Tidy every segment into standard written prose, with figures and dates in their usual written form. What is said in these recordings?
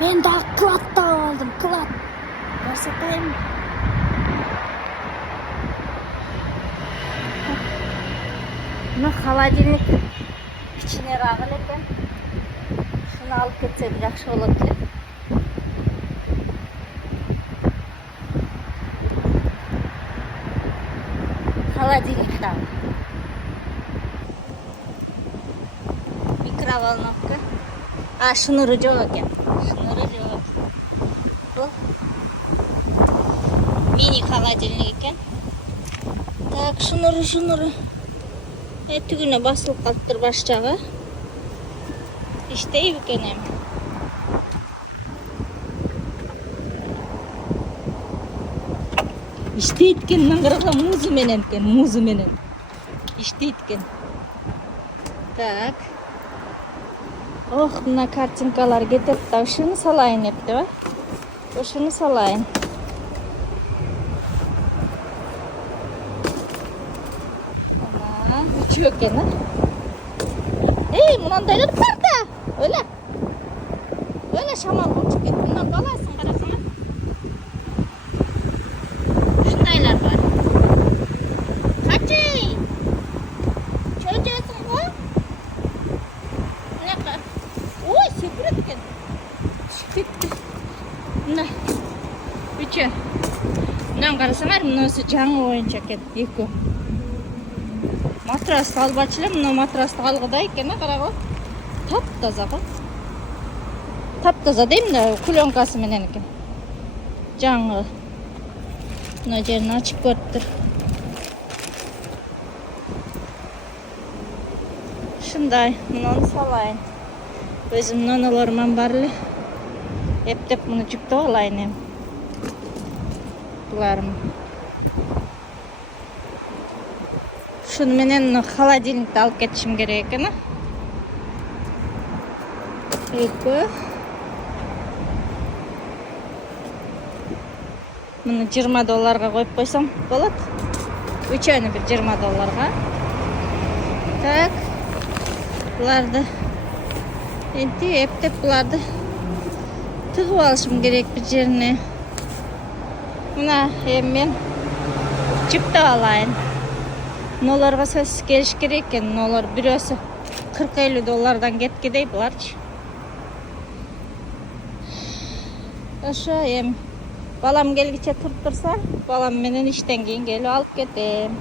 Мен да клатта алдым, клат. Көрсетейін. Мына холодильник кичинерак эле экен. Шуну алып кетсем жакшы болот эле. Холодильник да. Микроволновка. Шнуру жок экен. Шнуру жок. Бул мини холодильник экен. Так, шнуру. Түгүнө басылып калыптыр баш жагы. İşte evi İşte etken nangırığa muzu menen. İşte etken. Так. Мына картинкалар кетет да, ушуну салайын депти ба? Ушуну салайын. Үчөө экен, а? Мынандайлар бар да. Öyle şaman uçup gitti. Bundan dolaysın karasına. Şundaylar var. Kaçı? Çocuğusun bu? Ne kadar? Oy sepüretken. Gitti. Buna. Üçü. Bundan karasına bunası canlı oyuncak edi. Eko. Matrasты алып ачылам. Мына матрасты алгыдай экен, карагы. Таптаза го. Таптаза дейм да, пленкасы менен экен. Жаңы. Мына жерин ачып көрүптүр. Ушундай, мунуну салайын. Өзүм нонолоруман бар эле. Эптеп муну жүктөп алайын эми. Буларым. Шуну менен холодильникти алып кетишим керек экен, а? Эки. Муну $20 коюп койсом болот. Үчөөнү бир $20. Так. Буларды энти эптеп буларды тыгып алышым керек бир жерине. Мына эми мен жүктөп алайын. Ноларга сөзсүз келиш керек экен. Нолар бирөөсү $40-50 кеткидей буларчы. Ошо эми балам келгиче туруп турса, балам менен иштен кийин келип алып кетем.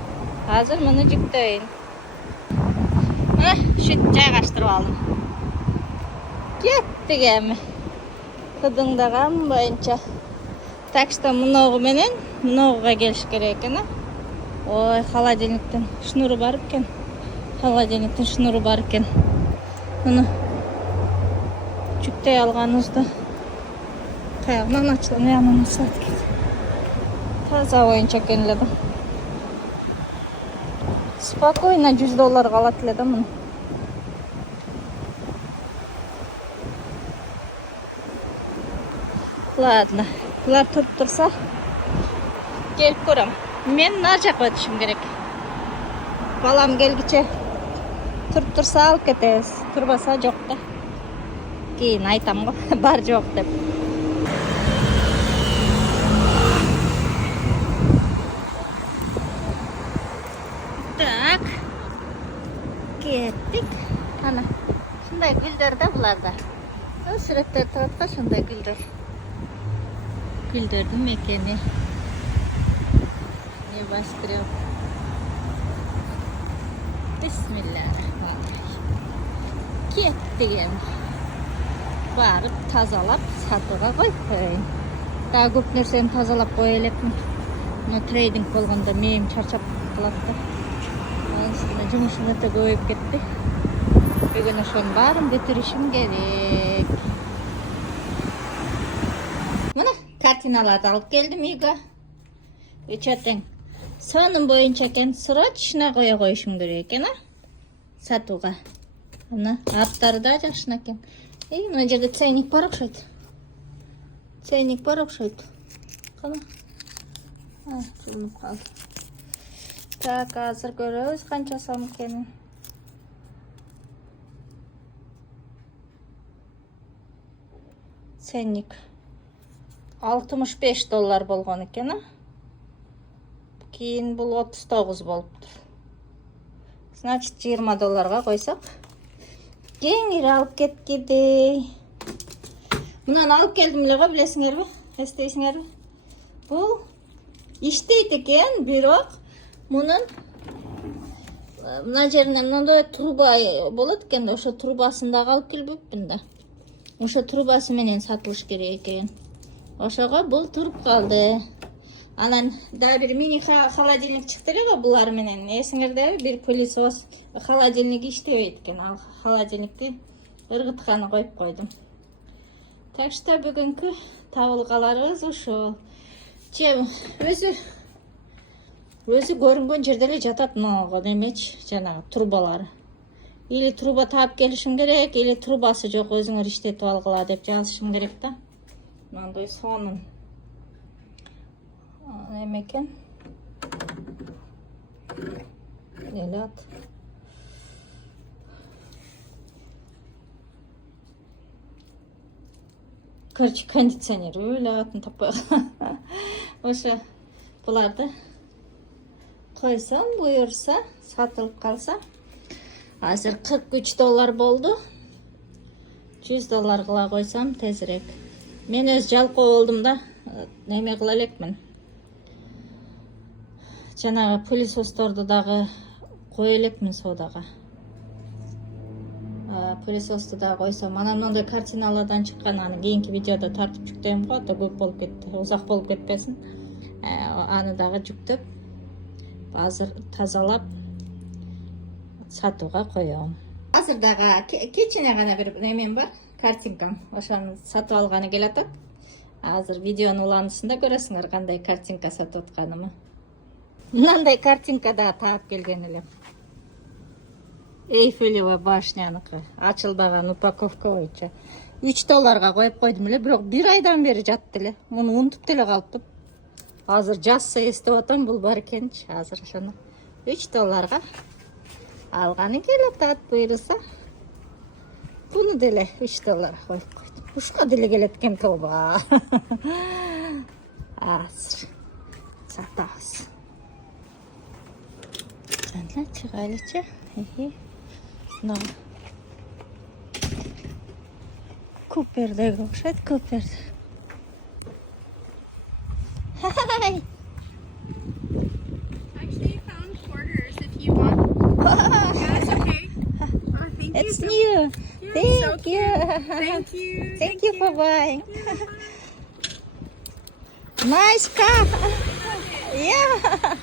Азыр муну жүктөйүн. Мына ушинтип жайгаштырып алдым. Кеттик эми. Кыдыңдаган боюнча. Так что муногу менен муногуга келиш керек экен, а? Ой, холодильниктен шнуру бар экен. Холодильниктен шнуру бар экен. Муну жүктөй алганыбызды каягынан ачылган, янынан ачылат экен. Таза боюнча экен эле да. Спокойно $100 алат эле да муну. Ладно, булар туруп турса келип көрөм. Мен нар жакка өтүшүм керек. Балам келгиче туруп турса алып кетебиз. Турбаса жок да. Кийин айтам го, бар жок деп. Так. Кеттик. Ана, шундай гүлдөр да буларда. Сүрөттөр турат го шундай гүлдөр. Гүлдөрдүн мекени. Небоскреб. Бисмиллахиррахманиррахим. Кеттик эми. Барып тазалап сатууга коюп коеюн. Дагы көп нерсени тазалап кое элекмин. Мына трейдинг болгондо мээм чарчап калат да. Жумушум өтө көбөйүп кетти. Бүгүн ошонун баарын бүтүрүшүм керек. Мына картиналарды алып келдим үйгө. Үчөтең. Сонун боюнча экен, срочно кое коюшум керек экен, а? Сатууга. Мына аттары да жакшы экен. Мына жерде ценник бар окшойт. Кана. Жылынып калды. Так, азыр көрөбүз канча сом экенин. ценник 65 доллар болгон экен, а? Кейін бұл 39 болыптыр. Значит, 20 долларға қойсақ. Кеңір алып кеткеді. Мұнан алып келдім леға, білесіңер бе? Естейсіңер бе? Бұл иштейт екен, бирок мұнын мына жерінен мынандай труба болады екен, ошо трубасындағы алып келбеппін да. Ошо трубасы менен сатылыш керек екен. Ошоға бұл тұрып қалды. Анан да bir mini холодильник чыкты эле булар менен. Эсиңерде бир пылесос холодильник иштебейт экен. Ал холодильникти ыргытканы коюп койдум. Так что бүгүнкү табылгаларыбыз ошол. Өзү көрүнгөн жерде эле жатат мага демечи, жанагы трубалар. Или труба таап келишим керек, или трубасы жок, өзүңөр иштетип алгыла деп жазышым керек да. Мындай сонун неме экен. Элат. Короче, кондиционер өлө атын таппай. Ошо буларды койсом, буюрса, сатылып калса. Азыр 43 доллар болду. 100 доллар кыла койсам тезирээк. Мен өз жалкоо болдум да, неме кыла элекмин. Жанагы пылесосторду дагы кое элекмин содага. Пылесосту да койсом, анан мындай картиналардан чыккан, аны кийинки видеодо тартып жүктөйм го, ата көп болуп кетти, узак болуп кетпесин. Аны дагы жүктөп, азыр тазалап сатууга коём. Азыр дагы кечине гана бир немем бар, картинкам. Ошону сатып алганы келатат. Азыр видеонун уланышында көрөсүңөр кандай картинка сатып атканымы. Мынандай картинка да таап келген элем. Эйфелева башняныкы, ачылбаган упаковка боюнча. 3 долларга коюп койдум эле, бирок 1 айдан бери жатты эле. Муну унутуп деле калыптым. Азыр жазса эстеп атам, бул бар экенчи. Азыр ошону 3 долларга алганы келатат, буйруса. Буну деле 3 долларга коюп койдум. Ушка деле келет экен тоба. Азыр сатабыз. Ана чыгайлычы. No. Cooper'deki okşayt, Cooper. Hi. Actually found quarters if you want. Yeah, it's okay. Thank It's you. new. Thank you. Thank you. Thank you for buying. Nice car. Yeah.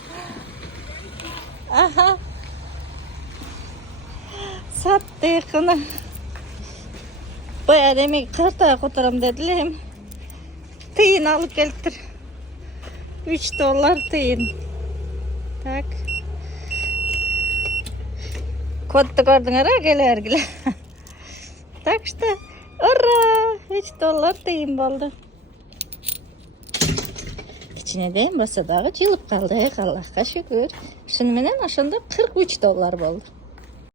Aha. Sattık onu. Baya demek kartaya kotarım dediler. Tıyın alıp geldir. 3 dollar tıyın. Tak. Kodda gördün ara gelir gele. Tak işte. Ura. 3 dollar tıyın oldu. İçine deyin basa dağı cılıp kaldı. Allah'a şükür. Şimdi menen aşağında 43 dollar oldu.